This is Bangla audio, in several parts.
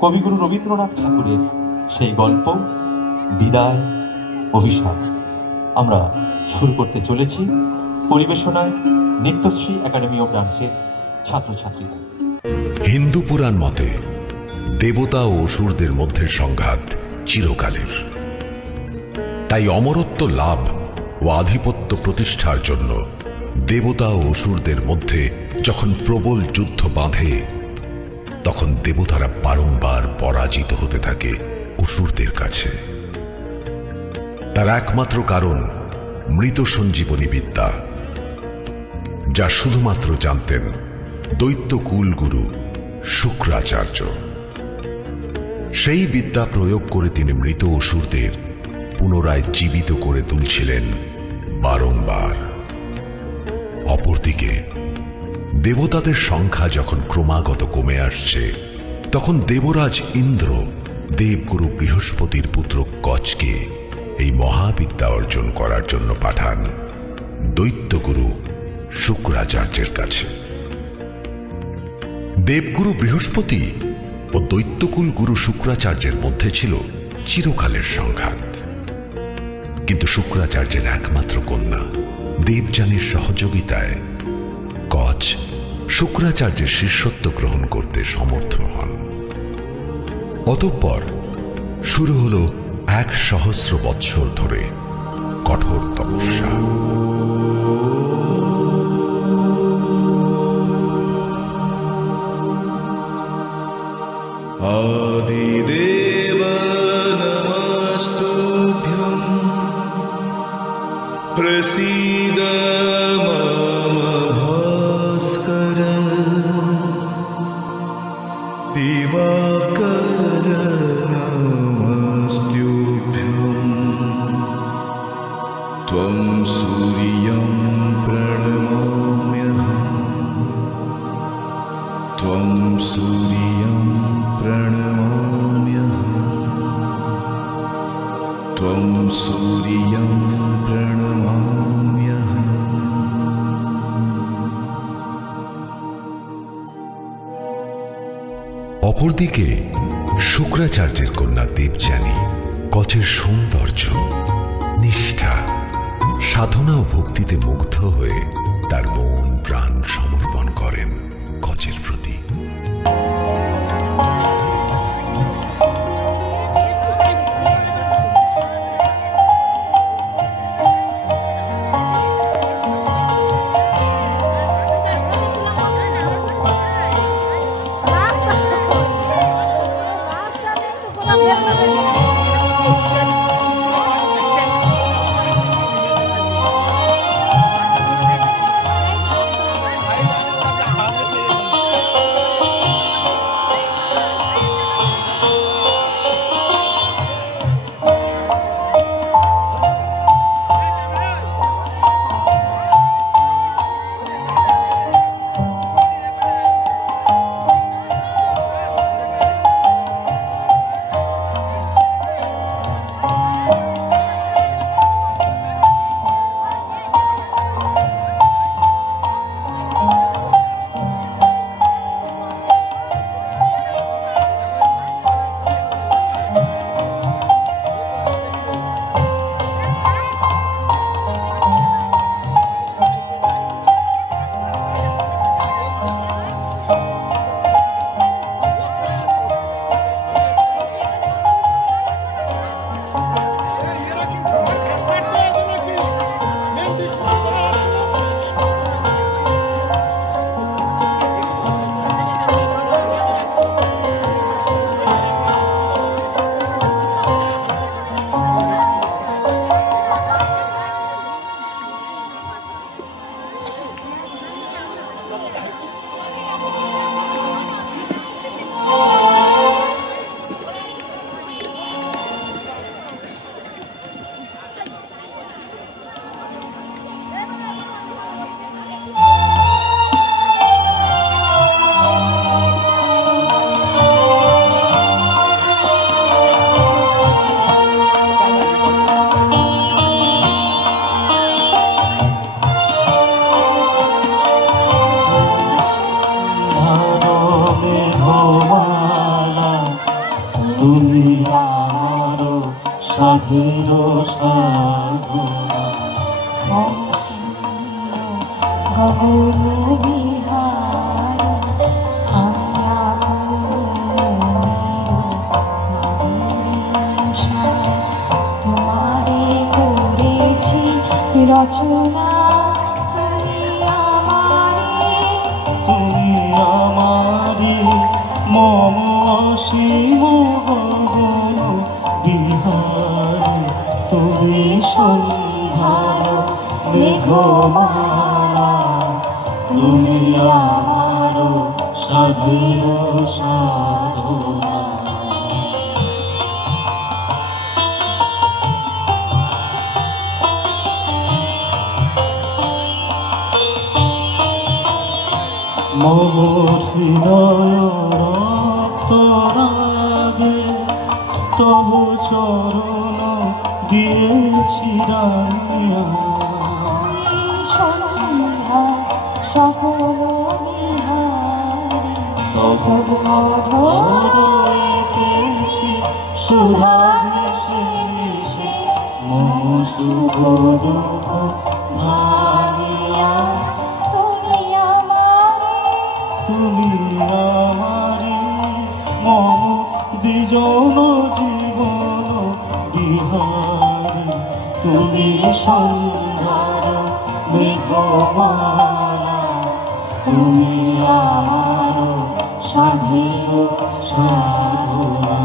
কবিগুরু রবীন্দ্রনাথ ঠাকুরের সেই গল্প বিদায় অভিশাপ আমরা শুরু করতে চলেছি। পরিবেশনায় নিত্যশ্রী একাডেমি অফ ডান্সের ছাত্রছাত্রীরা। হিন্দু পুরাণ মতে দেবতা ও অসুরদের মধ্যে সংঘাত চিরকালের। তাই অমরত্ব লাভ ও আধিপত্য প্রতিষ্ঠার জন্য দেবতা ও অসুরদের মধ্যে যখন প্রবল যুদ্ধ বাঁধে, তখন দেবতারা বারংবার পরাজিত হতে থাকে অসুরদের কাছে। তার একমাত্র কারণ মৃত সঞ্জীবনী বিদ্যা, যা শুধুমাত্র জানতেন দৈত্য কুলগুরু শুক্রাচার্য। সেই বিদ্যা প্রয়োগ করে তিনি মৃত অসুরদের পুনরায় জীবিত করে তুলছিলেন বারংবার। অপরদিকে দেবতাদের সংখ্যা যখন ক্রমাগত কমে আসছে, তখন দেবরাজ ইন্দ্র দেবগুরু বৃহস্পতির পুত্র কচকে এই মহাবিদ্যা অর্জন করার জন্য পাঠান দৈত্যগুরু শুক্রাচার্যের কাছে। দেবগুরু বৃহস্পতি ও দৈত্যকুল গুরু শুক্রাচার্যের মধ্যে ছিল চিরকালের সংঘাত। কিন্তু শুক্রাচার্যের একমাত্র কন্যা দেবযানীর সহযোগিতায় কচ শুক্রাচার্যের শিষ্যত্ব গ্রহণ করতে সমর্থ হন। অতঃপর শুরু হল 1,000 বৎসর ধরে কঠোর তপস্যা। आदिदेव नमस्तुभ्यं प्रसीद मम भास्कर दिवाकर नमस्तुभ्यं त्वं सूर्यं प्रणमाम्यहम् त्वं सूर्यं प्रणमाम्यहम् त्वं सूर्यं प्रणमाम्यहम्। অপরদিকে শুক্রাচার্যের কন্যা দেবযানী কচের সৌন্দর্য, নিষ্ঠা, সাধনা ও ভক্তিতে মুগ্ধ হয়ে তার মন প্রাণ সমর্পণ করেন কচের প্রতি। তুমি আমার সাধের সাধনা। গগন বিহার তোমারে করেছি রচনা, তুমি আমারে, তুমি আমারি মম অসীম গগন বিহার। তুমি সন্ধ্যার মেঘমালা, তুমি আমার সাধের সাধনা। মম হৃদয় রক্ত রাগে তব চরণ দিয়েছি রানিয়া। সন্ধ্যা সকল বিহারে তব ধরইতেছি সুধা মিশে মিশে মম সুখ দুঃখ ভাঙিয়া। তুমি আমারে, তুমি আমারি মম দ্বিজন জীবন বিহারী। তুমি সন্ধ্যার মেঘমালা, তুমি আমার সাধের সাধনা।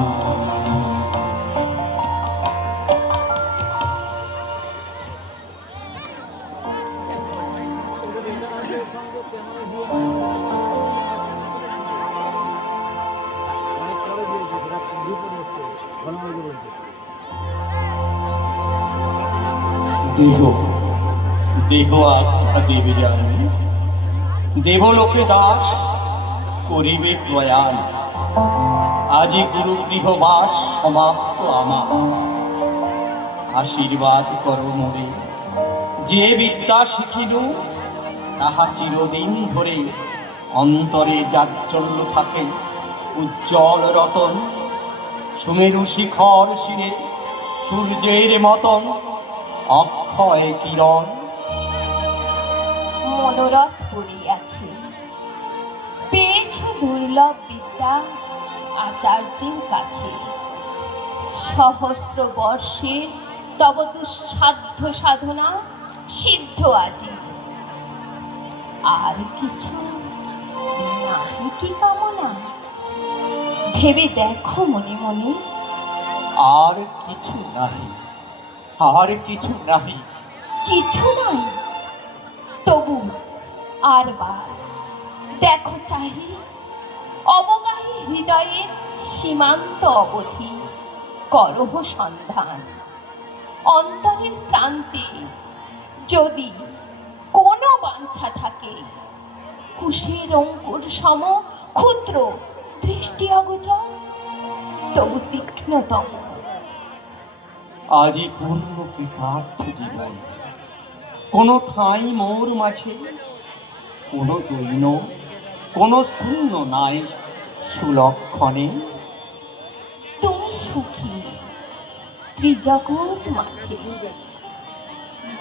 দেহ দেহ আত্মা দেবে জানি, দেবলোকে দাস করিবে প্রয়াণ। আজি গুরু গৃহবাস সমাপ্ত আমার, আশীর্বাদ করো মোরে। যে বিদ্যা শিখিল তাহা চিরদিন ধরে অন্তরে জাজ্জল্য থাকে উজ্জ্বল রতন। সুমেরু শিখর শিরে সূর্যের মতন অক্ষয় কিরণ। মনোরথ পড়িয়াছে, পেয়েছ দুর্লভ বিদ্যা আচার্যের কাছে। সহস্র বর্ষের তব দুঃসাধ্য সাধনা সিদ্ধ আজি। আর কিছু নাহি কি কামনা, ভেবে দেখো মনে মনে। আর কিছু নাহি, আর কিছু নাহি। কিছু নাই, তবু আর বার দেখো চাহি, অবগাহী হৃদয়ের সীমান্ত অবধি করহ সন্ধান। অন্তরের প্রান্তে যদি কোনো বাঞ্ছা থাকে, কুশের অঙ্কুর সম ক্ষুদ্র দৃষ্টি অগোচর, তবু তীক্ষ্ণতম। আজি পূর্ণ কৃতার্থ জীবন, কোনো ঠাঁই মোর মাঝে, কোনো দৈন কোনো শূন্য নাই সুলক্ষণে। তুমি সুখী ত্রিজগৎ মাঝে,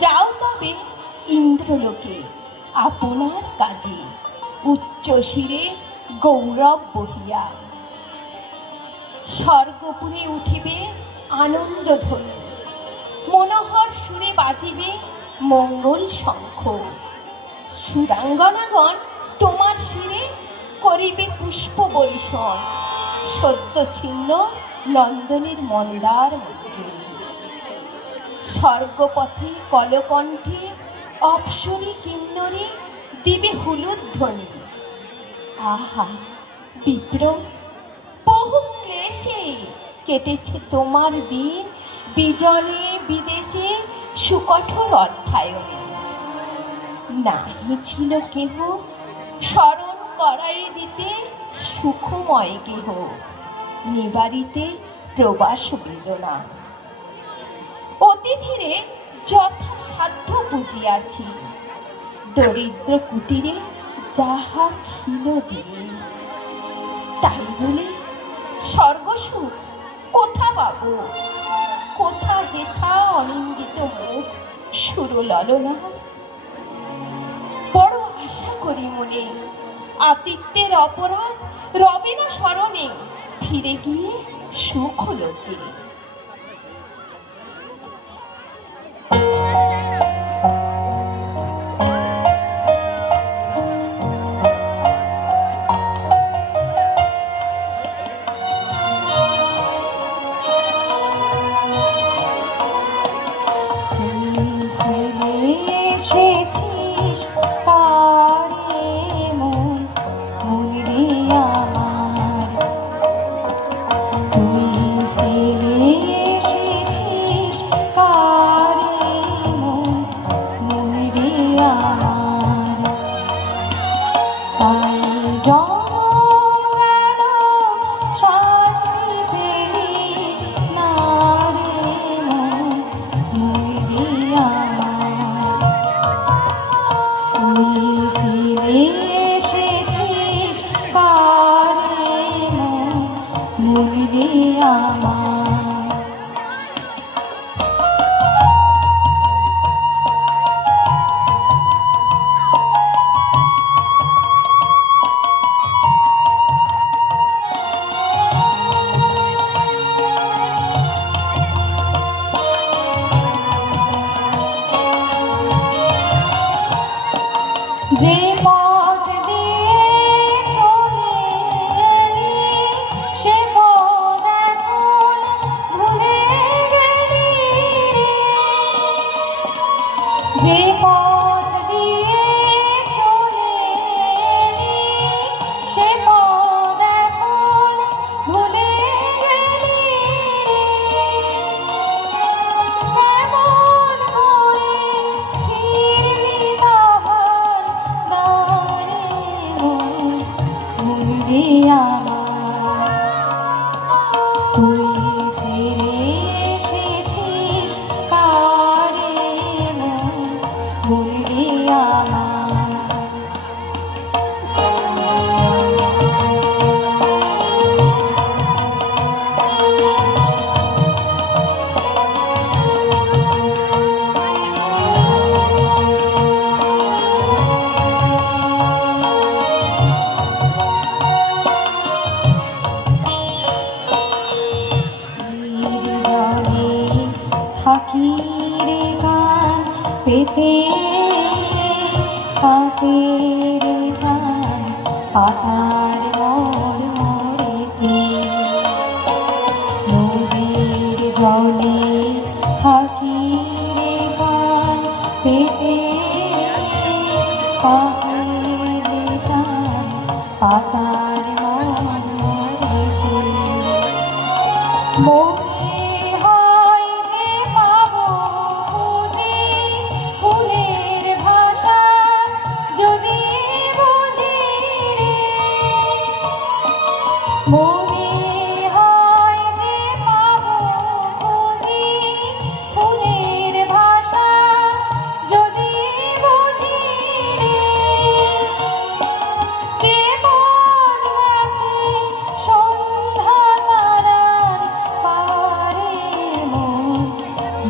যাও তবে ইন্দ্রলোকে আপনার কাজে, উচ্চ শিরে গৌরব বহিয়া। স্বর্গপুরে উঠিবে আনন্দ ধ্বনি, মনোহর সুরে বাজিবে মঙ্গল শঙ্খ। সুরাঙ্গনাগণ তোমার শিরে করিবে পুষ্প বৈষণ, সদ্য ছিন্ন নন্দনের মন্দার মঞ্জরি। স্বর্গপথে কলকণ্ঠে অপ্সরী কিন্নরে দিবে হুলুধ্বনি। আহা বিপ্র, বহু ক্লেশে কেটেছে তোমার দিন, বিজনে বিদেশে সুকঠোর অধ্যায়নে। নাহি ছিল কেহ স্মরণ করাই দিতে সুখময় গেহ, নিবারিতে প্রবাস বেদনা। অতিথিরে যথাসাধ্য বুঝিয়াছি, দরিদ্র কুটিরে যাহা ছিল দিয়ে। তাই বলে স্বর্গসুখ কোথা বাবু, কোথা হেথা অনিন্দিত মুখ সুরললনা। বড় আশা করি মনে আতিথ্যের অপরাধ রবে না স্মরণে, ফিরে গিয়ে সুখ হলো কি। এসেছিস কারে মন, মন রে আমার, তুই ফিরে এসেছিস কারে মন, মন রে আমার, তাই জনম গেল শান্তি পেলি না রে মন, মন রে আমার, তুই ফিরে এসেছিস কারে মন, মন রে আমার। যে পথ দিয়ে চলে এলি, সে পথ এখন ভুলে গেলি রে। যে পথ দিয়ে চলে এলি, সে পথ এখন ভুলে গেলি রে। কেমন করে ফিরবি তাহার দ্বারে মন, মন রে আমার, তুই ফিরে এসেছিস কারে মন, মন রে আমার। জলে থাকি রে গান পেতে, কাঁপে রে গান পাতার মোর মোরেতে। নদীর জলে থাকি রে গান পেতে, কাঁপে রে গান পাতার মোর মোরেতে। মনে হয় যে পাবো খুঁজে ফুলের ভাষা যদি বুঝি রে। মনে হয় যে পাবো খুঁজে ফুলের ভাষা যদি বুঝি রে। যে মন আছে সন্ধ্যা তারার পারে মন,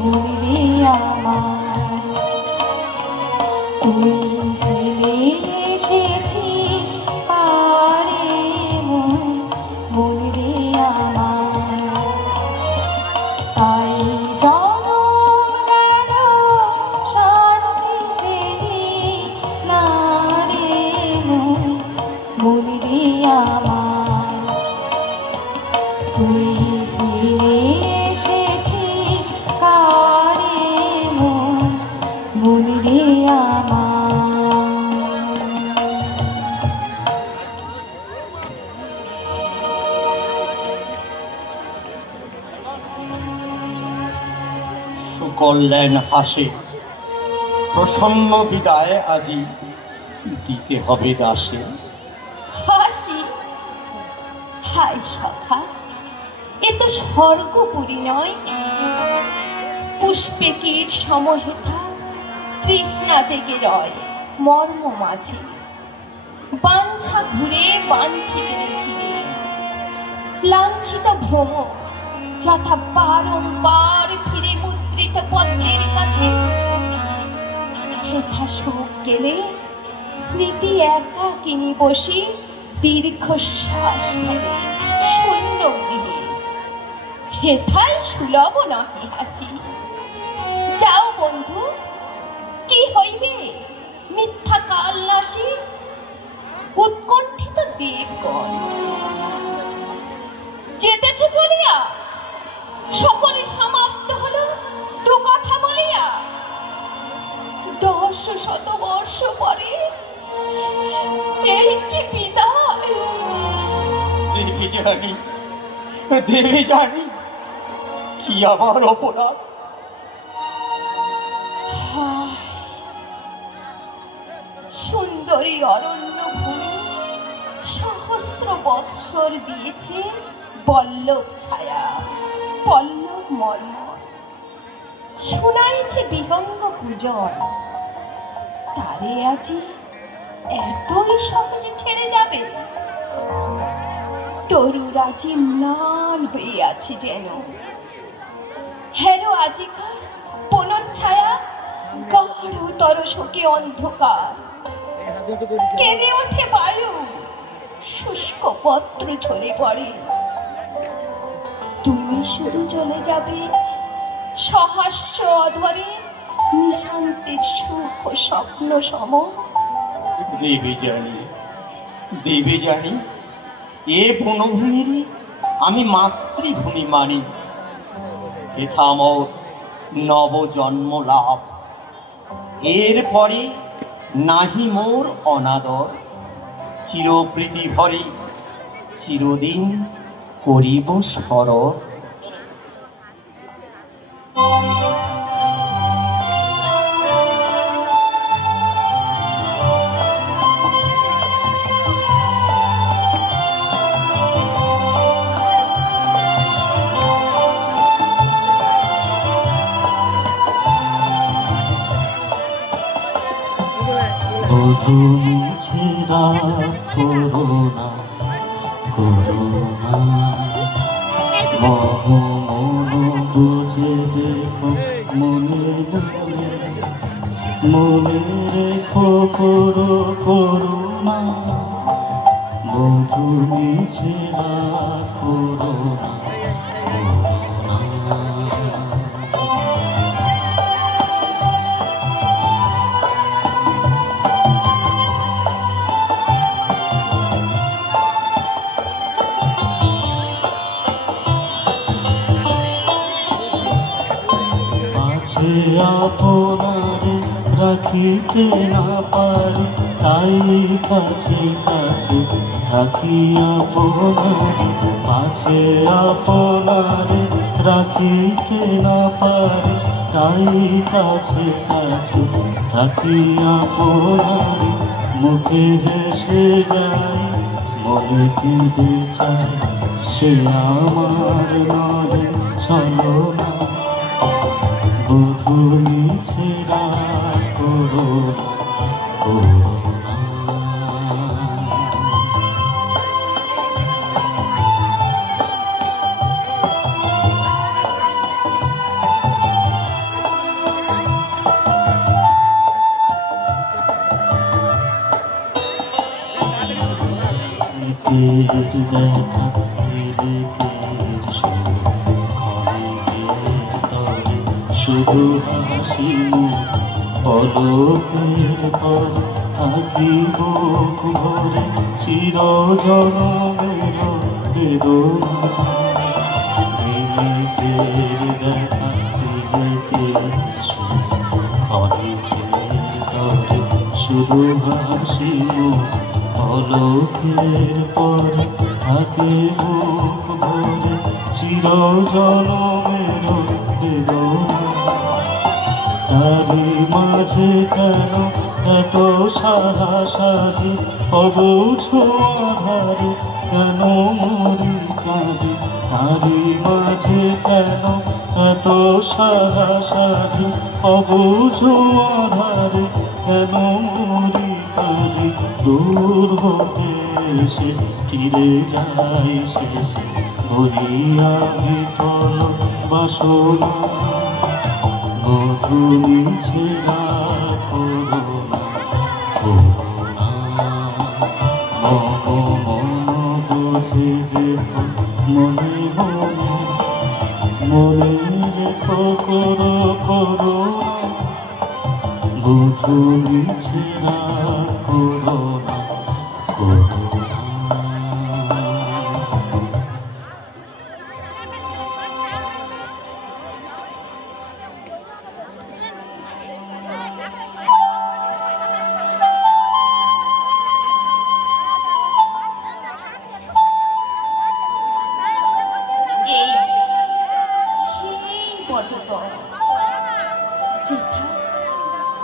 মন রে আমার, তুই ফিরে এসেছিস পারে মন, মন রে আমার, তাই জনম গেল শান্তি পেলি না রে মন, মন রে আমার, তুই ফিরে এসেছিস কারে মন, মন রে আমার। সুকল্যাণ হাসে প্রসন্ন বিদায় আজি দিতে হবে দাসে। হাসি, হায় সখা, এ তো স্বর্গপুরী নয়, পুষ্পে কীট সমহেথা তৃষ্ণা জেগে রয় মর্ম মাঝে। বাঞ্ছা ঘুরে বাঞ্ছিতে ফিরে, লাঞ্ছিত ভ্রম যথা বারংবার ফিরে মুদ্রিত পদ্মের কাছে। হেথা সুখ গেলে স্মৃতি একাকিনী বসি দীর্ঘশ্বাস ফেলে শূন্য গৃহে। হেথায় সুলভ নহে হাসি। যাও বন্ধু, কি হইবে মিথ্যা কাল নাসি। উৎকণ্ঠিত দেবগণ যেতেছ চলিয়া, সকলে সমাপ্ত হলো দু কথা বলিয়া। 10 শতবর্ষ পরে এই কি বিদায়। দেবী জানি, দেবী জানি, কি আমার অপরাধ। হায়, সুন্দরী অরণ্য ভূমি সহস্র বৎসর দিয়েছে পল্লব ছায়া, পল্লব মর্মর, শোনাইছে বিহঙ্গ পূজন। তারে আজি এতই সহজে ছেড়ে যাবে? তরুরাজি ম্লান হয়ে আছে যেন। হেরো আজিকার পুনচ্ছায়া গাঢ়তর শোকে অন্ধকার। কেঁদে ওঠে বায়ু, শুষ্ক পত্র ঝরে পড়ে। তুমি শুধু চলে যাবে সহাস্য অধরে, নিশান্তের সুখ ও স্বপ্ন সম। দেবী জানি, দেবী জানি, এ বনভূমির আমি মাতৃভূমি মানি। হেথা মোর নব জন্ম লাভ। এরপরে নাহি মোর অনাদর। চিরপ্রীতি ভরে চিরদিন করিব স্মরণ। বধূ মিছে রাগ করোনা করোনা, মহ মন বুঝে দেখো মনে মনে, মনে রেখো করো করোনা। বধূ মিছে রাগ করোনা করোনা। আছে আপনারে রাখিতে না পারি, তাই কাছে কাছে থাকি আপনারে। আছে আপনারে রাখিতে না পারি, তাই কাছে কাছে থাকি আপনারে। মুখে হেসে যাই, মনে কেঁদে চাই, সে আমার নয় ছলনা। বধূ মিছে রাগ করোনা করোনা। তিলকের দেখা তিলকের সুর, ক্ষণিকের তরে শুধু হাসি মুখ। পলকের পর থাকি বুক ভরে চির জনমের বেদনা। তিলকের দেখা তিলকের সুর, ক্ষণিকের তরে শুধু হাসি মুখ। পলকের পর থাকে বুক ভরে চির জনমের বেদনা। তারি মাঝে কেন এত সাহাসাদি, অবুঝ আধারে কেন মরি কাঁদি। তারি মাঝে কেন এত সাহাসাদি, অবুঝ আধারে কেন মরি কাঁদি। দূর হতে এসে ফিরে যায় শেষে ভরিয়া বিতল বাসনা বধূ নিছে না করুণা করুণা মম মন বুঝে রেখো মনে মনে মনে রেখো করো করুণা বধূ নিছে না করুণা করুণা। এই সেই বটতল যেথা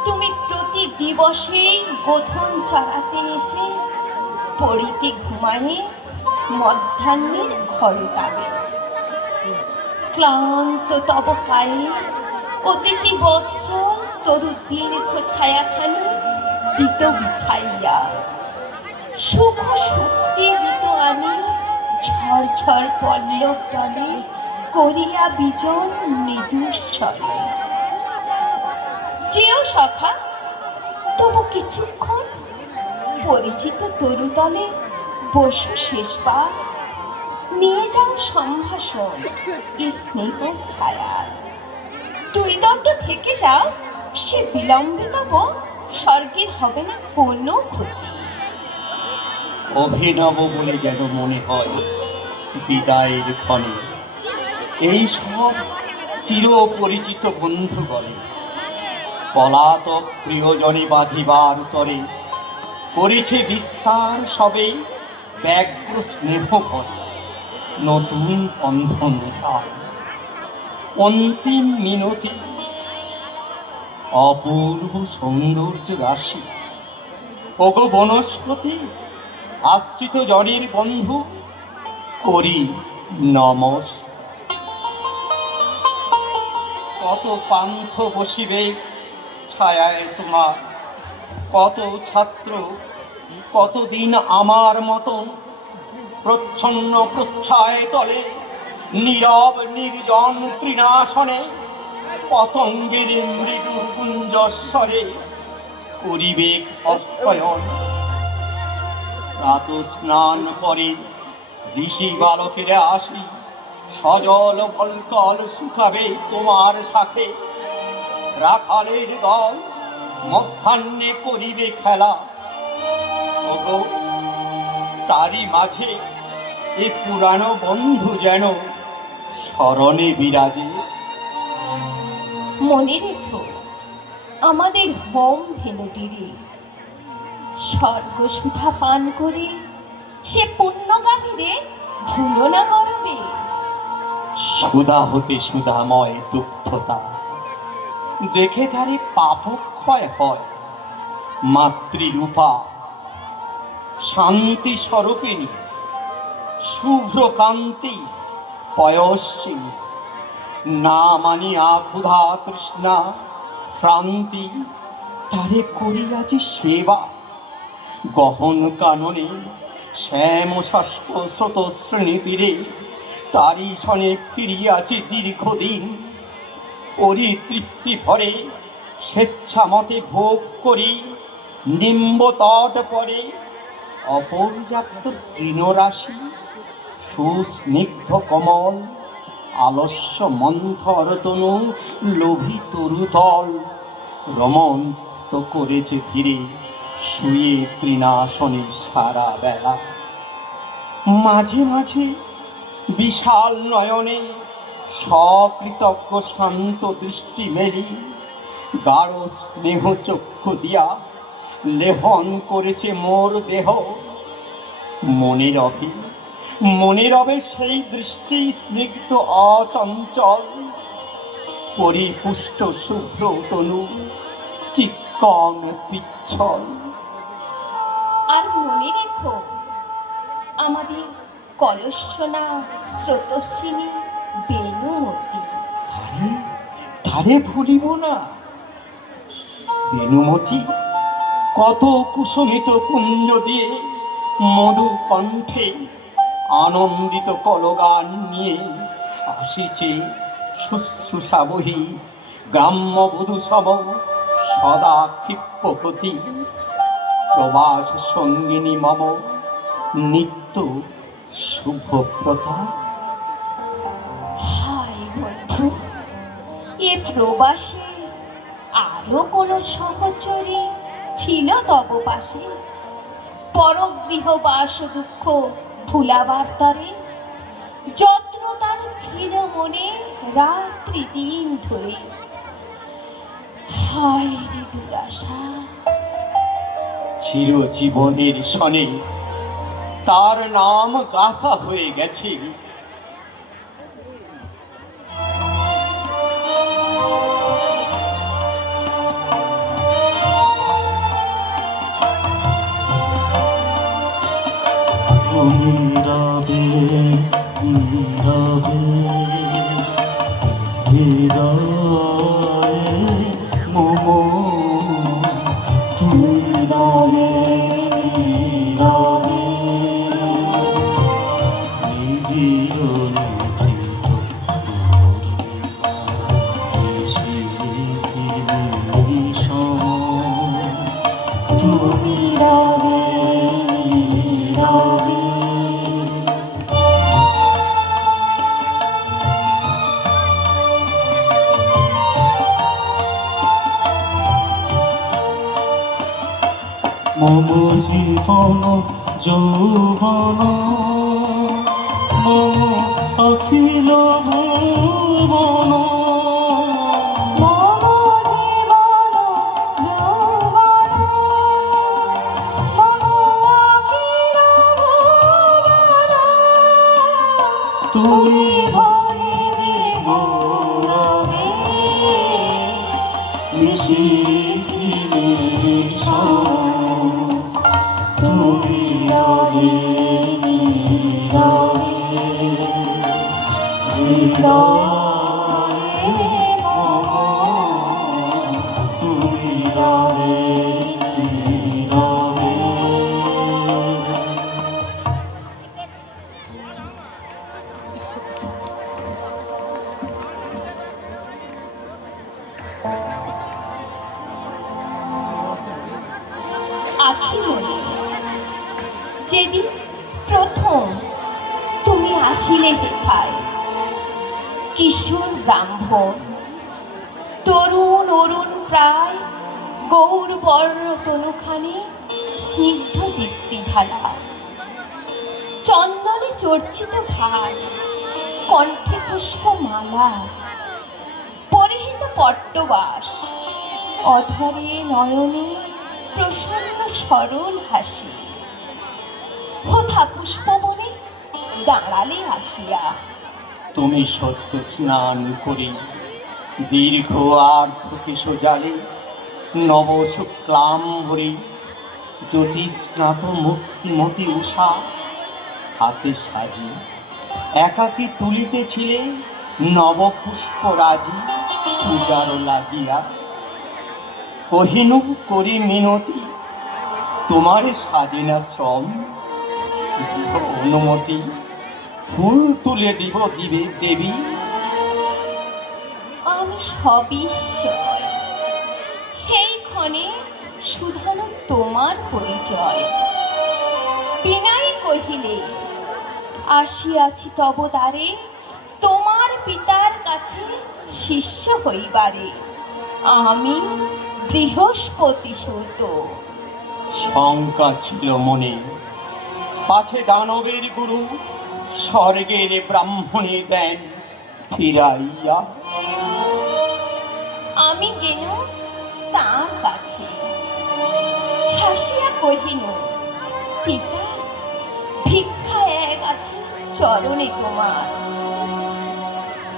তুমি প্রতি দিবসেই গোধন চড়াতে এসে পড়িতে ঘুমায়ে মধ্যাহ্নের ঘরে যাবে। ক্লান্ত তব কায়ে অতিথি বৎস তরু দীর্ঘ ছায়াখানি দিত বিছাইয়া সুখ শক্তি দিত আনি ঝড় ঝড় পল্লব তলে করিয়া বিজন মৃদুস্বরে। যেও সখা তবু কিছুক্ষণ পরিচিত তরুতলে বসু শেষবার নিয়ে যাও সম্ভাষণ স্নেহ ছায়া। দুই দণ্ড থেকে যাও সে বিলম্বে তব স্বর্গের হবে না কোনো ক্ষতি। অভিনব বলে যেন মনে হয় বিদায়ের ক্ষণে এই সব চির পরিচিত বন্ধুগণে পলাতক প্রিয়জনে বাঁধিবার তরে করেছে বিস্তার সবে ব্যগ্র স্নেহ করে নতুন বন্ধন সার। অন্তিম মিনতি অপূর্ব সৌন্দর্য রাশি ওগো বনস্পতি আশ্রিত জনের বন্ধু করি নমস। কত পান্থ বসিবে ছায়ায় তোমার, কত ছাত্র কতদিন আমার মতন প্রচ্ছন্ন প্রচ্ছায় তলে নীরব নির্জন তৃণাসনে পতঙ্গের মৃদু কুঞ্জস্বরে করিবে অস্তয়ন। প্রাত স্নান করে ঋষি বালকেরা আসি সজল বলকল শুকাবে তোমার সাথে। রাখালের দল মধ্যাহ্নে করিবে খেলা ওগো তারই মাঝে এ পুরানো বন্ধু যেন স্মরণে বিরাজে। মনে রেখো আমাদের হোম ধেনুটিরে স্বর্গসুধা পান করে সে পুণ্য গাভীরে ধুলো না গরবে। সুধা হতে সুধাময় দুঃখতা দেখে তারে পাপক্ষয় হয়। মাতৃরূপা শান্তি স্বরূপিণী শুভ্র কান্তি পয়স্বিনী না মানিয়া ক্ষুধা তৃষ্ণা শ্রান্তি তারে করিয়াছি সেবা। গহন কাননে শ্যাম ষষ্ঠ স্রোতশ্রেণী তীরে তারি সনে ফিরিয়াছি দীর্ঘদিন। পরিতৃপ্তি ভরে স্বেচ্ছামতে ভোগ করি নিম্ব তট পরে অপর্যাপ্ত তৃণরাশি সুস্নিগ্ধ কমল আলস্য মন্থর তনু লোভী তরুতল রমন্ত করেছে ধীরে শুয়ে তৃণাসনে সারা বেলা। মাঝে মাঝে বিশাল নয়নে সকৃতজ্ঞ শান্ত দৃষ্টি মেলি গাঢ় স্নেহ চক্ষু দিয়া লেহন করেছে মোর দেহ। মনে রবে সেই দৃষ্টি স্নিগ্ধ অচঞ্চল পরিপুষ্ট শুভ্র তনু চিক্কন পিচ্ছল। আর মনে রেখো আমাদের কলস্বনা স্রোতস্বিনী বেণুমতি। আরে তারে ভুলিব না। বেণুমতি কত কুসুমিত কুঞ্জ দিয়ে মধু কণ্ঠে আনন্দিত কলগান নিয়ে আসিছে শুশ্রূষাবহী গ্রাম্য বধূ সম সদা ক্ষিপ্রপতি প্রবাস সঙ্গিনী মম নিত্য শুভব্রতা। হায় বন্ধু, এ প্রবাসে আরো কোন সহচরী ছিল তব পাশে? পরগৃহ বাস দুঃখ ভুলাবার তরে যত্ন তার ছিল মনে রাত্রি দিন ধরে। হায় রে দুরাশা, চিরজীবনের সনে তার নাম গাথা হয়ে গেছে। নীরবে নীরবে হৃদয়ে মম তুমি রবে নীরবে নিবিড় নিভৃত তুমি রবে নীরবে। মম জীবন যৌবন মম অখিল ভুবন মম জীবন যৌবন মম অখিল ভুবন তুমি ভরিবে গৌরবে নিশিথিলে তুমি রবে নীরবে হৃদয়ে মম তুমি রবে নীরবে। আছি মনে যেদিন প্রথম তুমি আসিলে দেখায়, কিশোর ব্রাহ্মণ তরুণ অরুণ প্রায় গৌরবর্ণ তনুখানি স্নিগ্ধ দীপ্তি ঢালা, চন্দনে চর্চিত ভাই কণ্ঠে পুষ্পমালা, পরিহিত পট্টবাস, অধরে নয়নে প্রসন্ন সরল হাসি। হোথা পুষ্পবনে দাঁড়ালে আসিয়া তুমি সত্য স্নান করি দীর্ঘ আর্ধকে সোজালে নব শুক্লাম্বরে জ্যোতি স্নাত মুক্তিমতি উষা হাতে সাজি একাকী তুলিতেছিলে নব পুষ্পরাজি পূজার লাগিয়া। কহিনু করি মিনতি তোমার সাজিনা শ্রম দিহ অনুমতি ফুল তুলে দিব দিবে দেবী। আমি সবিস্ময় সেই ক্ষণে শুধানো তোমার পরিচয়। বিনয় কহিলে আসিয়াছি তব দ্বারে তোমার পিতার কাছে শিষ্য হইবারে। আমি বৃহস্পতি সুত। শঙ্কা ছিল মনে পাছে দানবের গুরু স্বর্গের ব্রাহ্মণে দেন ফিরাইয়া। আমি গেল তার কাছে হাসিয়া কহিনু, পিতা ভিক্ষা এক আছে চরণে তোমার।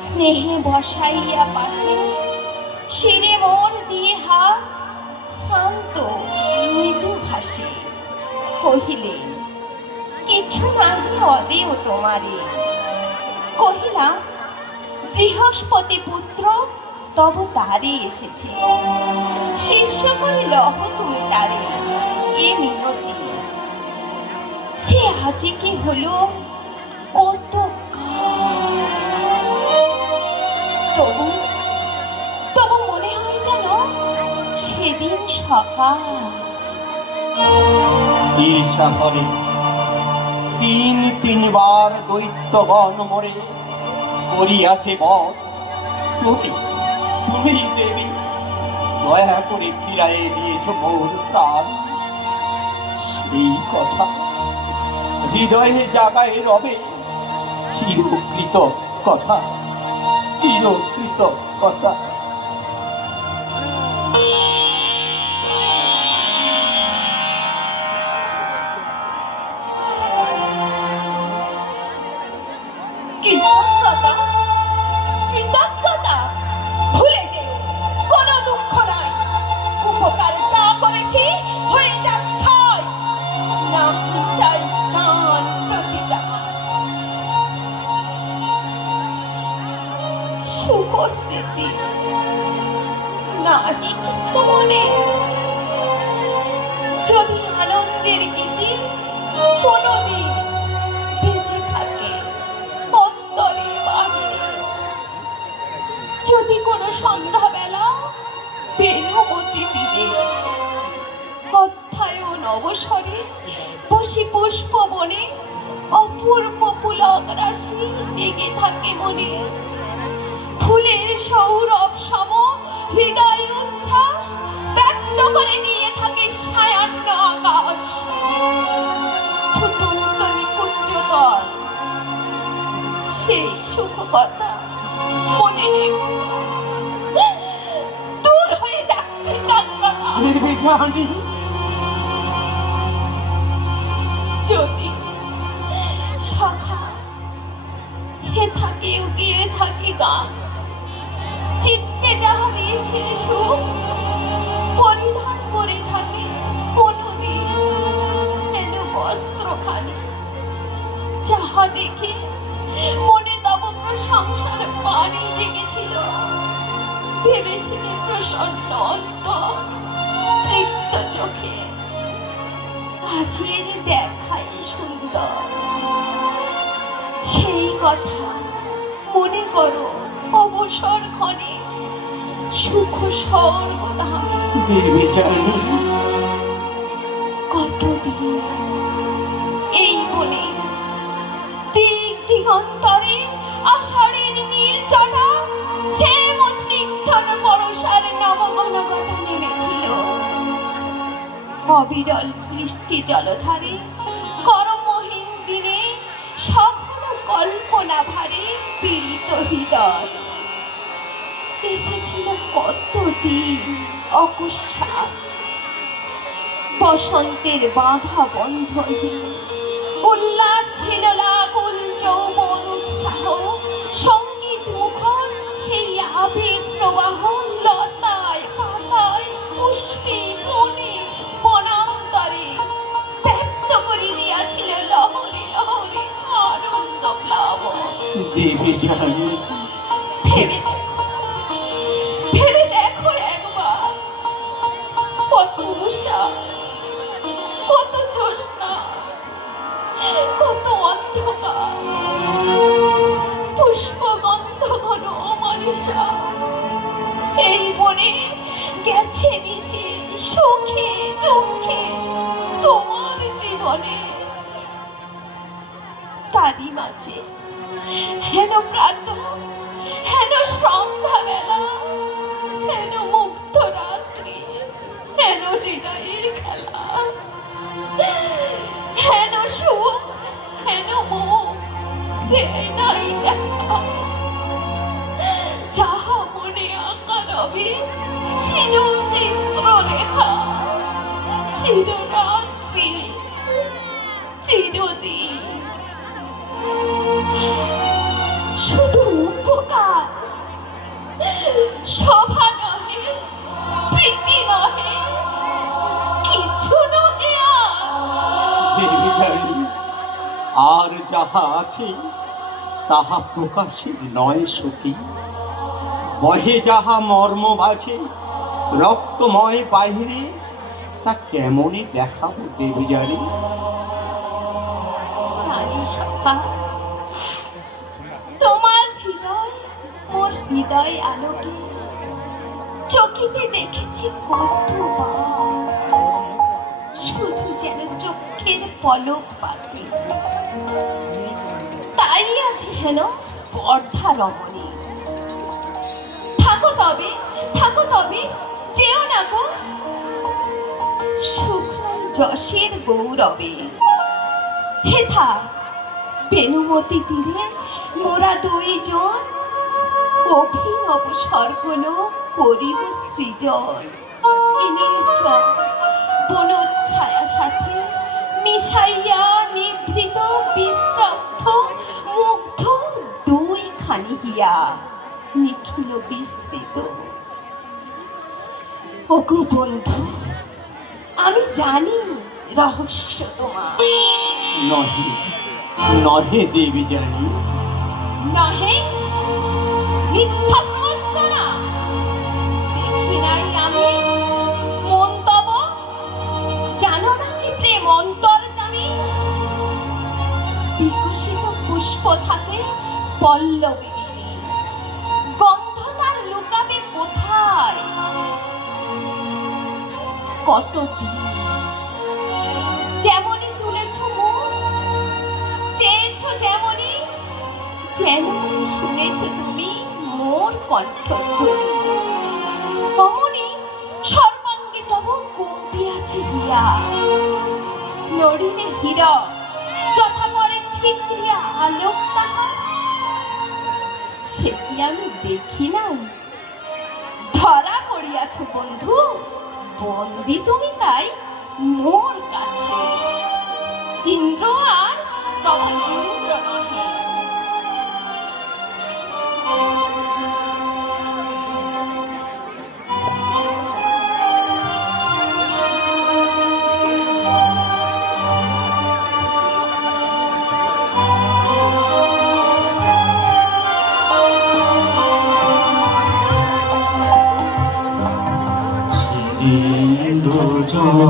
স্নেহে বসাইয়া পাশে শিরে মোর দিয়ে হাত শান্ত মৃদু ভাসে কহিলে, কিছু নাহি অদেও তোমারে। কহিলাম, বৃহস্পতি পুত্র তব তারে এসেছে, শিষ্য করে লহ তুমি তারে এ মিনতি। সে আজি কি হলো সখা। ঈর্ষা করে তিনবার দৈত্যগণ মরে করিয়াছে বধ। তুমি তুমি দেবী দয়া করে ফিরাইয়ে দিয়েছ মোর প্রাণ। সেই কথা হৃদয়ে জাগায় রবে চিরকৃত কথা, চিরকৃত কথা। কৃতজ্ঞতা কৃতজ্ঞতা ভুলে যেও, কোনো দুঃখ নাই। উপকার যা করেছি হয়ে যাক ছাই, না চাই দান প্রতিদান। সুখ স্মৃতি নাহি কিছু মনে, যদি আনন্দের গীতি কোনদিন বেঁচে থাকে অন্তরে বাহিরে। যদি কোনো সন্ধ্যাবেলা বেণুমতি তীরে অধ্যায়ন অবসরে বসি পুষ্প বনে, অপূর্ব পুলক রাশি জেগে থাকে মনে। ফুলের সৌরভ সম হৃদয় উচ্ছ্বাস ব্যক্ত করে নিয়ে থাকে সায়ান্ন আকাশ। ফুটন্ত নিকুঞ্জকর সেই সুখ কথা মনে দূর হয়ে যাক কৃতজ্ঞতা। নির্বিঘ্নে যদি সখা হে থাকে উকিয়ে থাকি গান, চিত্তে যাহা দিয়েছিলে সুখ পরিধান করে থাকে কোনদিন হেন বস্ত্রখানি। যাহা দেখে মনে তব প্রশংসার পানি জেগেছিল, ভেবেছিলে প্রসন্ন অন্তর তৃপ্ত চোখে কাজের দেখাই সুন্দর। সেই কথা মনে করো অবসর ক্ষণে, সুখ সর্বধামে। দেবী জানি কতদিন এই বনে দিক দিগন্তরে আষাঢ়ের নীল চটা সে স্নিগ্ধর পরশার নবগণ গঠা নেমেছিল। অবিরল বৃষ্টি জলধারে করমহীন দিনে সঘন কল্পনা ভারে পীড়িত হৃদয়। এসেছিল কতদিন অকস্মাৎ বসন্তের বাধা বন্ধনে, উল্লাস হিললা কুল যৌবন উৎসাহ সঙ্গীত মুখর সেই আবেগ প্রবাহ লতায় পাতায় পুষ্পে বনে বনান্তরে ব্যক্ত করে দিয়াছিল লহরে লহরে আনন্দ প্লাবন। দেবী জানি ভেবে দেখো, ভেবে দেখো একবার, কত উষা, কত জ্যোৎস্না, কত অন্ধকার, পুষ্পগন্ধ ঘন অমানিসা এই বনে গেছে মিশে সুখে দুঃখে তোমার জীবনে। তারই মাঝে হেন প্রাত, হেন সন্ধ্যাবেলা, হেন মুগ্ধ রাত্রি, হেন হৃদয়ের খেলা, হেন সুখ, হেন মুখ দেয় নাই দেখা। যাহা মনে আঁকা রবে চিরচিত্র রেখা, চিররাত্রি, চিরদিন। শুধু উপকার, সভা নহে, প্রীতি নহে, কিছু নহে আর। দেবী জানি আর যাহা আছে তাহা প্রকাশের নয় সখী। বহে যাহা মর্ম বাজে রক্তময় বাহিরে, তা কেমনই দেখাবো দেবী জানি। জানি সখা, তোমার হৃদয় মোর হৃদয় আলোকে চকিতে দেখেছি কতবার, শুধু যেন চোখের পলক পাখি। তাই আজ হেন স্পর্ধা রমণী। থাকো তবে যেও না গো শুক্রাই যশের গৌরবে। হেথা বেনুমতি তীরে মোরা দুইজন অভিনব স্বর্গলোক করিব সৃজন। এ নির্জন বনচ্ছায়া সাথে মিশাইয়া নিভৃত বিশ্রব্ধ মুগ্ধ দুইখানি হিয়া নিখিল বিস্তৃত। ওগো বন্ধু, আমি জানি রহস্য তোমার। নহে নহে দেবী জানি, নহে মিথ্যা প্রবঞ্চনা। দেখি নাই আমি মন তব, জানো না কি প্রেম অন্তর্যামী। বিকশিত পুষ্প থাকে পল্লবিনী, গন্ধ তার লুকাবে কোথায়? কতদিন যেমনই তুলেছ মুখ, চেয়েছ যেমনি, যেমনি শুনেছ তুমি মোর কণ্ঠধ্বনি। অমনি সর্বাঙ্গে তব কম্পিয়াছে হিয়া, নড়িনে হীরক যথা করে ঠিকরিয়া আলোক তাহা। সে কি আমি দেখি নাই? ধরা পড়িয়াছ বন্ধু, বন্দি তুমি তাই মোর কাছে। ইন্দ্র আর তব ইন্দ্র নহে। দুজন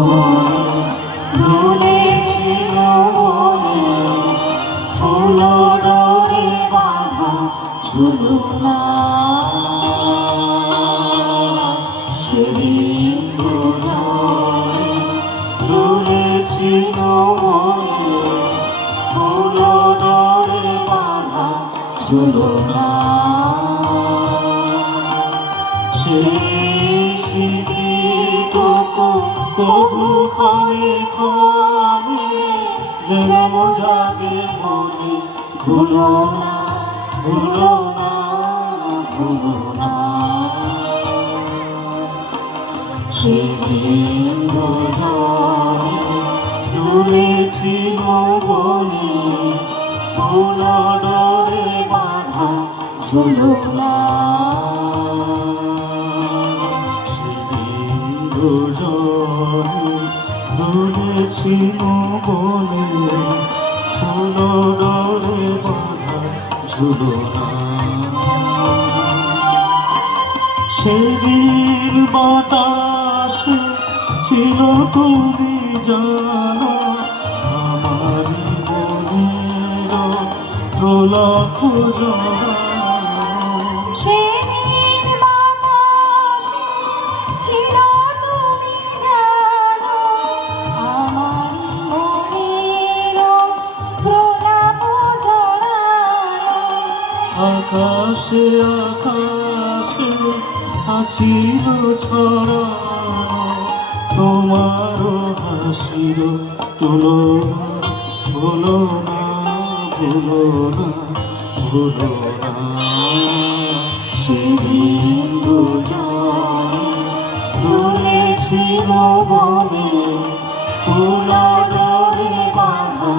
দুলেছিল বনে, ফুল ডরে বাঁধা ঝুলনা। সেদিন দুজনে দুলেছিল বনে, ফুল ডরে বাঁধা ঝুলনা। কবু ক্ষণে ক্ষণে যেন জাগে মনে, ভুলো না ভুলো না ভুলো না। সেদিন দুজনে দুলেছিল বনে, ফুল ডরে বাঁধা ঝুলনা। দুজনে দুলেছিল বনে, ফুল ডরে বাঁধা ঝুলনা। সেদিন বাতাসে ছিল তুমি জানো, আমারি মনের প্রলাপ জড়ানো। সেদিন বাতাসে ছিল তুমি জানো, আমারি মনের প্রলাপ জড়ানো। আকাশে আকাশে আছিল ছড়ানো, তোমারও হাসির তুলনা। ভুলো না ভুলো না ভুলো না। সেদিন দুজনে দুলেছিল বনে, ফুল ডরে বাঁধা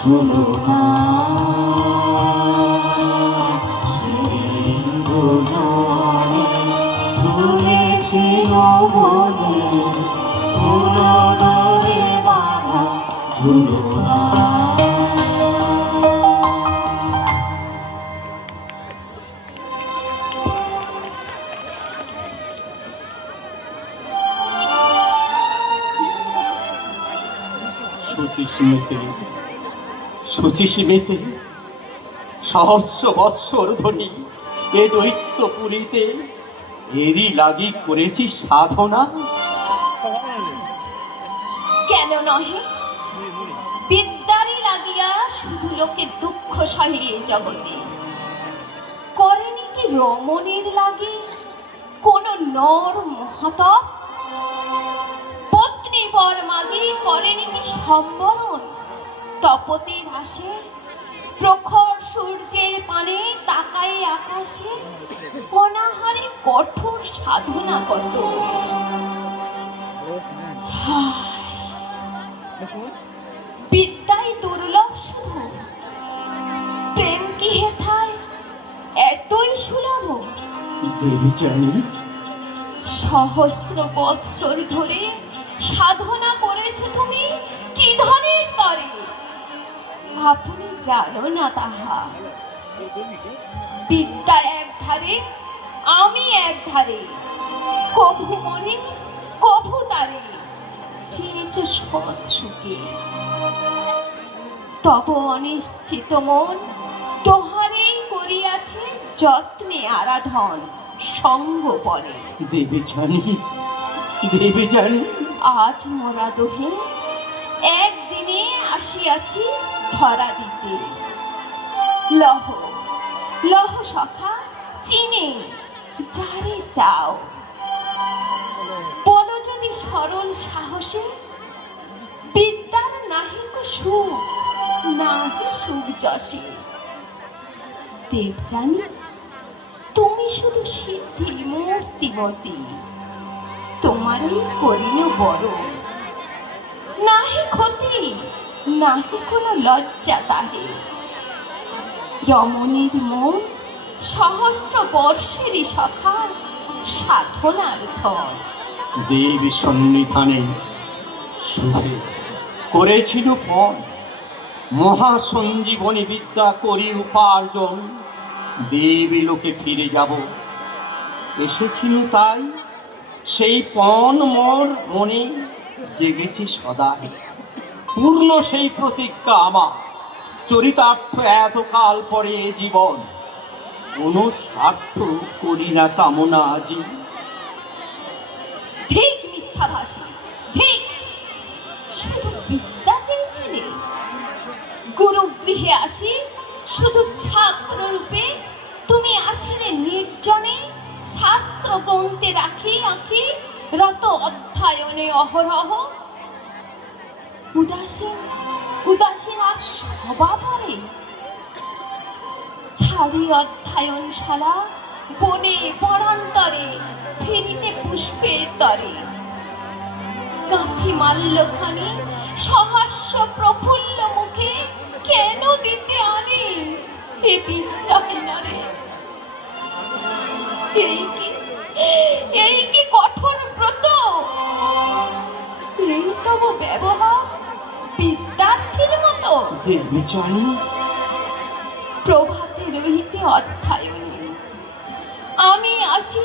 ঝুলনা। সেদিন দুজনে দুলেছিল বনে, ফুল ডরে বাঁধা ঝুলনা। শুচিস্মিতে সহস্র বৎসর ধরে এ দৈত্য পুরীতে এরই লাগি করেছি সাধনা। কেন নহে? বিদ্যারই লাগিয়া শুধু লোকে দুঃখ সহে এ জগতে। করেনি কি রমণীর লাগে কোন নর মহাতপ? পত্নী বর মাগে করেনি কি সম্বরণ? তপতের আসে প্রখর সূর্যের পানে তাকায় আকাশে, অনাহারে কঠোর সাধনা কত। বিদ্যাই দুর্লভ শুধু, প্রেম কি হেথায় এতই সুলভ? দেবী জানি সহস্র বৎসর ধরে সাধনা করেছো তুমি কি ধনের তরে? আপনি জানো না তাহা। বিদ্যা এক ধারে, আমি এক ধারে, কভু মনে কভু তারে চেয়েছো সৎ সুখে। তব অনিশ্চিত মন তোহারেই করিয়াছে যত্নে আরাধন সঙ্গ পরে। দেবী জানি, দেবী জানি আজ মোরা দোহে একদিনে আসিয়াছি ধরা দিতে। লহ লহ সখা চিনে যারে চাও, বলো যদি সরল সাহসে বিদ্যার নাহিক সুখ নাহি সুখ যশে। দেব জানি তুমি শুধু সিদ্ধি মূর্তিমতী, তোমারই করিল বড়। নাহি ক্ষতি নাহি কোনো লজ্জা তাহে, রমণীর মন সহস্র বর্ষেরই সখা সাধনার ধন। দেবী সন্নিধানে শুভে করেছিল পণ, মহাসঞ্জীবনী বিদ্যা করি উপার্জন। দেবী লোকে ফিরে যাব এসেছিল তাই, সেই পণ মোর মনে জেগেছে সদা। পূর্ণ সেই প্রতিজ্ঞা আমার, চরিতার্থ এতকাল পরে এ জীবন। কোনো স্বার্থ করি না কামনা আজি। ঠিক মিথ্যাভাষী, ঠিক। শুধু বিদ্যা চেয়েছিলে, গুরুগৃহে আসি শুধু ছাত্র রূপে তুমি আছিলে নির্জনে। শাস্ত্র গ্রন্থে রাখি আঁকি রত অধ্যয়নে অহরহ। উদাসীন উদাসীন আর স্বভাবরে ছাড়ি অধ্যয়নশালা বনে বনান্তরে ফিরিতে পুষ্পের তরে। কাঁথি মাল্যখানি সহাস্য প্রফুল্ল মুখে কেন দিতে আনি এ বিদ্যাহীনারে? এই কি কঠোর ব্রত? এই তব ব্যবহার বিদ্যার্থীর মতো? দেবী জানি প্রভাতে রহিতে অধ্যয়নে আমি আসি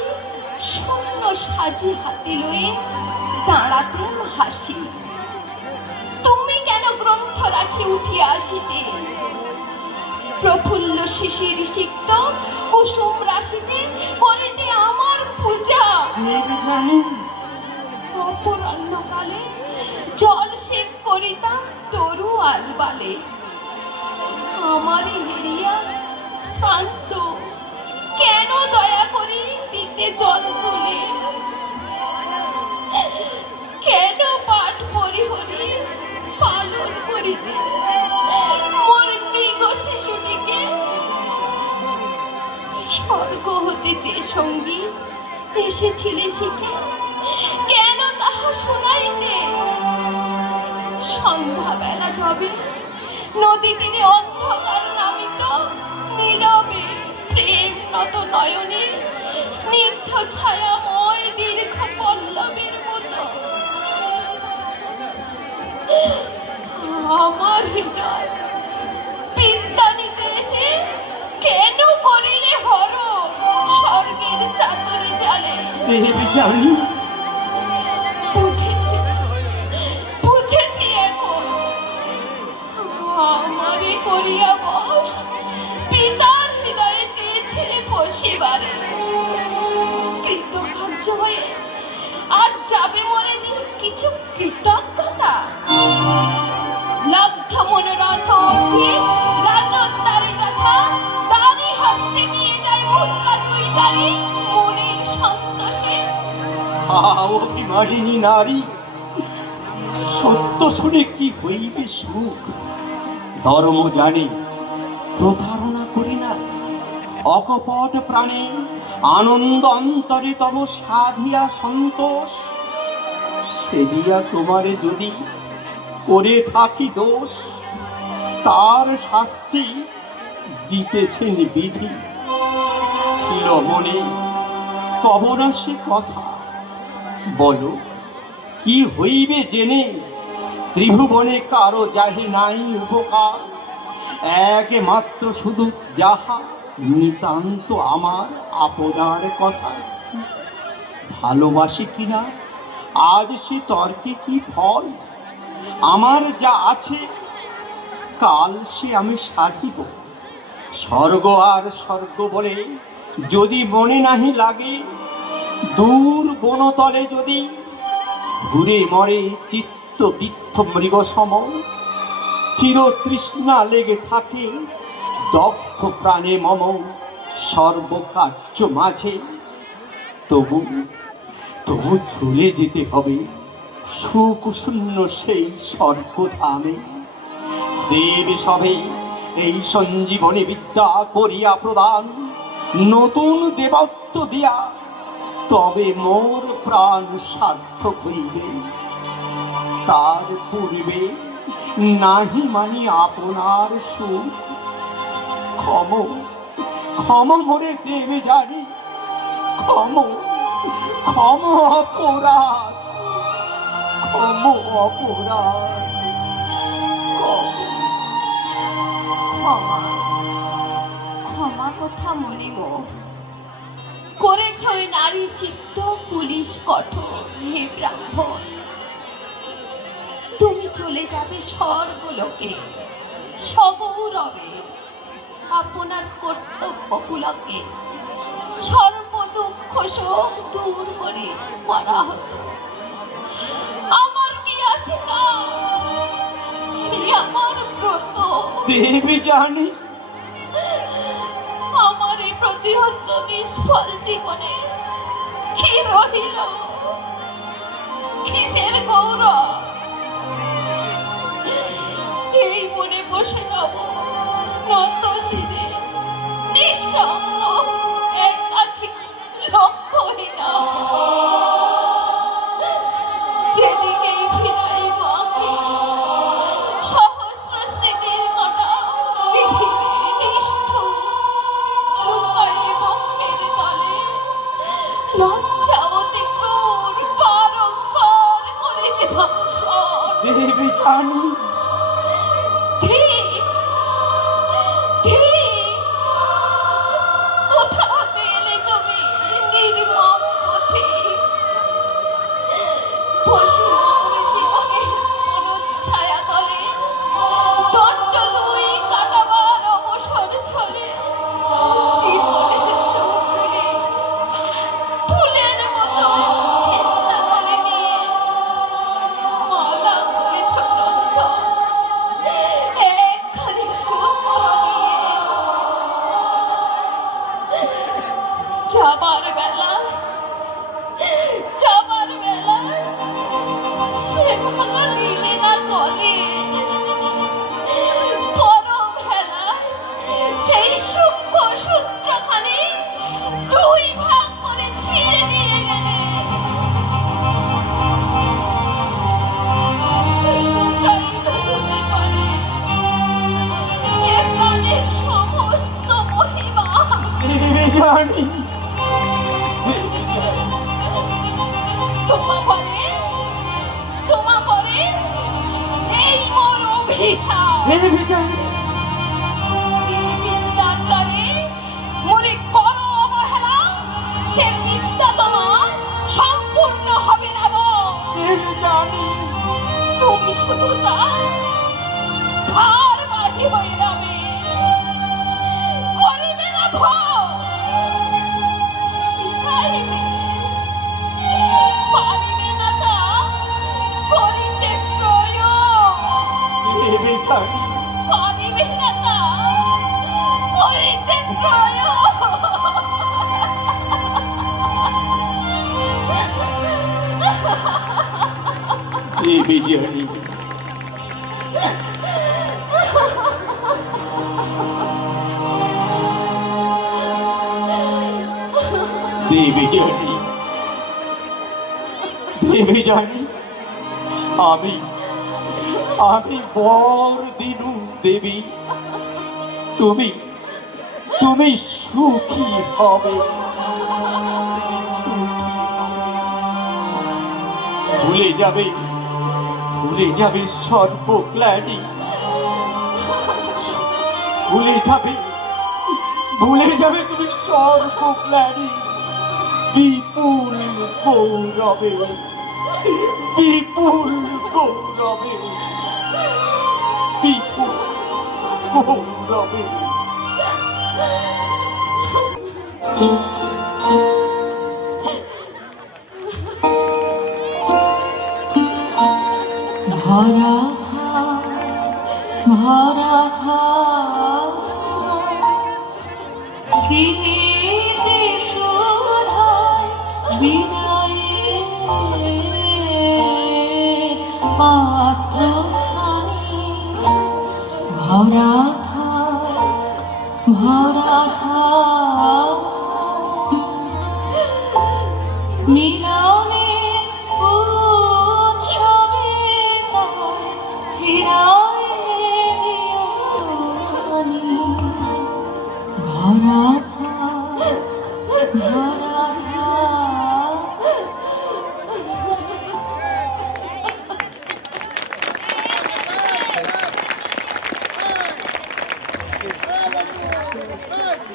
শূন্য সাজি হাতে লয়ে দাঁড়াতেন হাসি। তুমি কেন গ্রন্থ রাখি উঠিয়া আসিতে? প্রফুল্ল শিশির সিক্ত কুসুম রাশিতে করিতে আমার পূজা। দেবী জানি অপরাহ্নকালে জল সেচ করিতাম তরু আলবালে। আমারে হেরিয়া শান্ত কেন দয়া করি দিতে জল তুলে? কেন পাঠ পরিহরি পালন করিতে মোর মৃগ শিশুটিকে? স্বর্গ হতে যে সঙ্গী এসেছিলে শিখে কেন তাহা শুনাইতে? সন্ধ্যাবেলা যাবে নদী তীরে অন্ধকার নামিত নীরবে প্রেম নত নয়নে স্নিগ্ধ ছায়াময় দীর্ঘ পল্লবের মতো আমার হৃদয় বিদ্যা নিতে এসে কেন করিলে হর স্বর্গের চাতরে জালে? দেবী জানি বুঝেছি বুঝেছি এখন আমারে করিয়া বস পিতার হৃদয়ে চেয়েছিলে বসিবারে, কিন্তু কৃতকার্য হয়ে আর যাবে মরে নি কিছু কৃতজ্ঞতা। লব্ধ মনোরথ অর্থে রাজত্বারে যথা দানি হস্তে নিয়ে যায় মুদ্রা তুই জানি মনের সন্তোষে। অভিমানিনী নারী, সত্য শুনে কি হইবে সুখ? ধর্ম জানি প্রতারণা করি না, অকপট প্রাণে আনন্দ অন্তরে তব সাধিয়া সন্তোষ। সেদিয়া তোমারে যদি করে থাকি দোষ, তার শাস্তি দিতেছেন বিধি। ছিল মনে কবনা সে কথা, বলো কি হইবে জেনে? ত্রিভুবনে কারো যাহে নাই উপকার, একমাত্র শুধু যাহা নিতান্ত আমার আপনার কথা। ভালোবাসি কিনা আজ সে তর্কে কি ফল? আমার যা আছে কাল সে আমি সাধিব। স্বর্গ আর স্বর্গ বলে যদি মনে নাহি লাগে, দূর বনতলে যদি ঘুরে মরে চিত্ত বৃদ্ধ মৃগ সম, চির তৃষ্ণা লেগে থাকে দগ্ধ প্রাণে মম সর্বকার্য মাঝে। তবু তবু চলে যেতে হবে সুখ শূন্য সেই স্বর্গধামে। দেবে সবে এই সঞ্জীবনী বিদ্যা করিয়া প্রদান, নতুন দেবত্ব দিয়া তবে মোর প্রাণ সার্থক হইবে। তার পূর্বে নাহি মানি আপনার সুখ, ক্ষম ক্ষম মোরে দেবে জানি, ক্ষম ক্ষম অপরাধ, ক্ষম অপরাধ, ক্ষম। ক্ষমা ক্ষমা কথা মনিব, করেছ ওই নারী চিত্ত পুলিশ কঠোর। হে ব্রাহ্মণ, তুমি চলে যাবে স্বর্গলোকে সগৌরবে, আপনার কর্তব্য পুলকে সর্ব দুঃখ শোক দূর করে করা হতো। আমার কি আছে কাজ? কি আমার ব্রত? দেবী জানি আমার এই প্রতিহত নিষ্ফল জীবনে কি রহিল? কিসের গৌরব? এই মনে বসে রব নত শিরে, নিঃসঙ্গ একাকী লক্ষ্যহীনা। যেদিকেই ফিরাইব আঁখি, সহস্র স্মৃতির কাঁটা বিধিবে নিষ্ঠুর। লুকায়ে বক্ষের তলে লজ্জাবতী ক্রূর বারংবার করিবে ধ্বংসন। দেবী জানি কোথা হতে এলে তুমি নির্মম পথে? পশু জীবনের অনুচ্ছায়া তলে দণ্ড দুই কাটাবার অবসর ছলে জীবনের সুখগুলি ফুলের মতো ছিন্ন করে নিয়ে মালা করেছ গ্রন্থ একখানি সূত্র দিয়ে। যাবার বেলা সে ভাঙা নিলে না গলে, পরম হেলায় সেই সূক্ষ্ম সূত্রখানি দুই ভাগ করে ছিঁড়ে দিয়ে গেলে। লুকাইল তুমি পারে এ প্রাণের সমস্ত মহিমা। দেবী জানি তোমা পরে এই মোর অভিশাপ। দেবী জানি যে বিদ্যার দ্বারে মোরে করো অবহেলা, সে বিদ্যা তোমার সম্পূর্ণ হবে না গো। দেবী জানি তুমি শুধু তার ভারবাহী হয়ে যাবে, করিবে না ভোগ, শিখাইবে দেবী জানি দেবী জানি দেবী জানি আমি আমি বর দিনু দেবী তুমি তুমি সুখী হবে ভুলে যাবে সর্বগ্লানি ভুলে যাবে তুমি সর্বগ্লানি বিপুল গৌরবে বিপুল গৌরবে বিপুল গৌরবে ভরা থা স্মৃতি শোধায় বিদায়ে পাত্রখানি ভরা থা মিলনে উৎসবে তার ফিরায় দিও আমি ভরা থা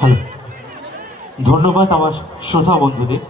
হ্যালো ধন্যবাদ আমার শ্রোতা বন্ধুদের।